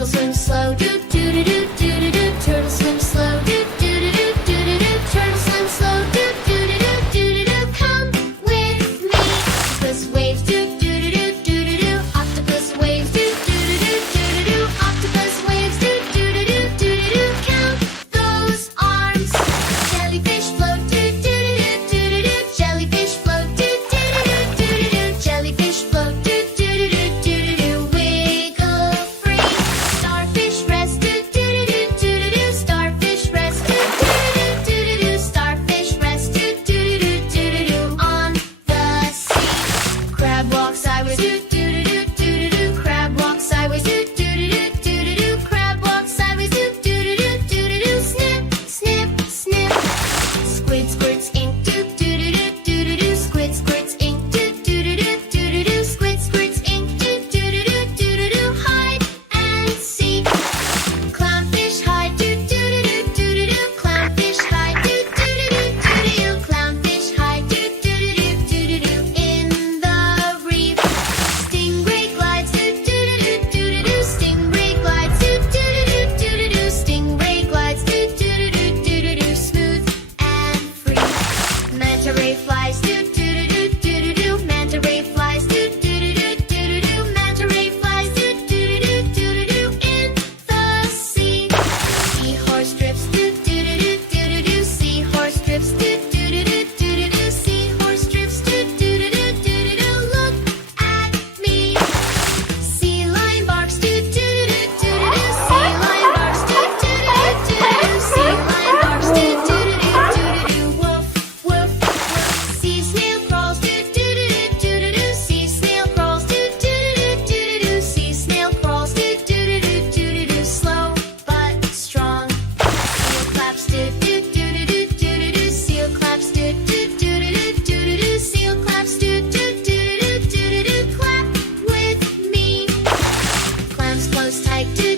Turtle swim slow, do do do do do do do. Turtle swim slow, do do do do do do do. Turtle swim slow, do do do do do do do. Come with me. Octopus waves, do do do do do do do. Octopus waves, do do do do do do do. Octopus waves, do do do do do do do. Count those arms. Jellyfish float, do do do do do do. Jellyfish float, do do do do do do. Jellyfish float, do do do do do do do. Wiggle free. Starfish rest, do do do do do do. Starfish rest, do do do do do do. Starfish rest, do do do do do do. On the sea. Crab walks sideways, do do do do do do. Crab walks sideways, do do do do do do. Crab walks sideways, do do do do do do. Snip, snip, snip. Squid squirts ink, do do do do do do. Squid squirts ink, do do do do do do. Squid squirts ink, do do do do do do. Hide and seek. Clownfish hide, do do do do do. Clownfish hide, do do do do. Clownfish hide, do do do do. In the reef. Stingray glides, do do do do. Stingray glides, do do do. Stingray glides, do do do. Smooth and free. Manta ray flies, do do do. Manta ray flies, do do do. Manta ray flies, do do do. In the sea. Seahorse drifts, do do do. Seahorse drifts, do do do. Seahorse drifts, do do do. Look at me. Sea lion barks, do do do. Sea lion barks, do do do. Sea lion barks, do do do. Woof, woof, woof. Sea snail crawls, do do do. Sea snail crawls, do do do. Sea snail crawls, do do do. Slow but strong. Seal claps, do do do. Seal claps, do do do. Seal claps, do do do. Clap with me. Clams close tight, do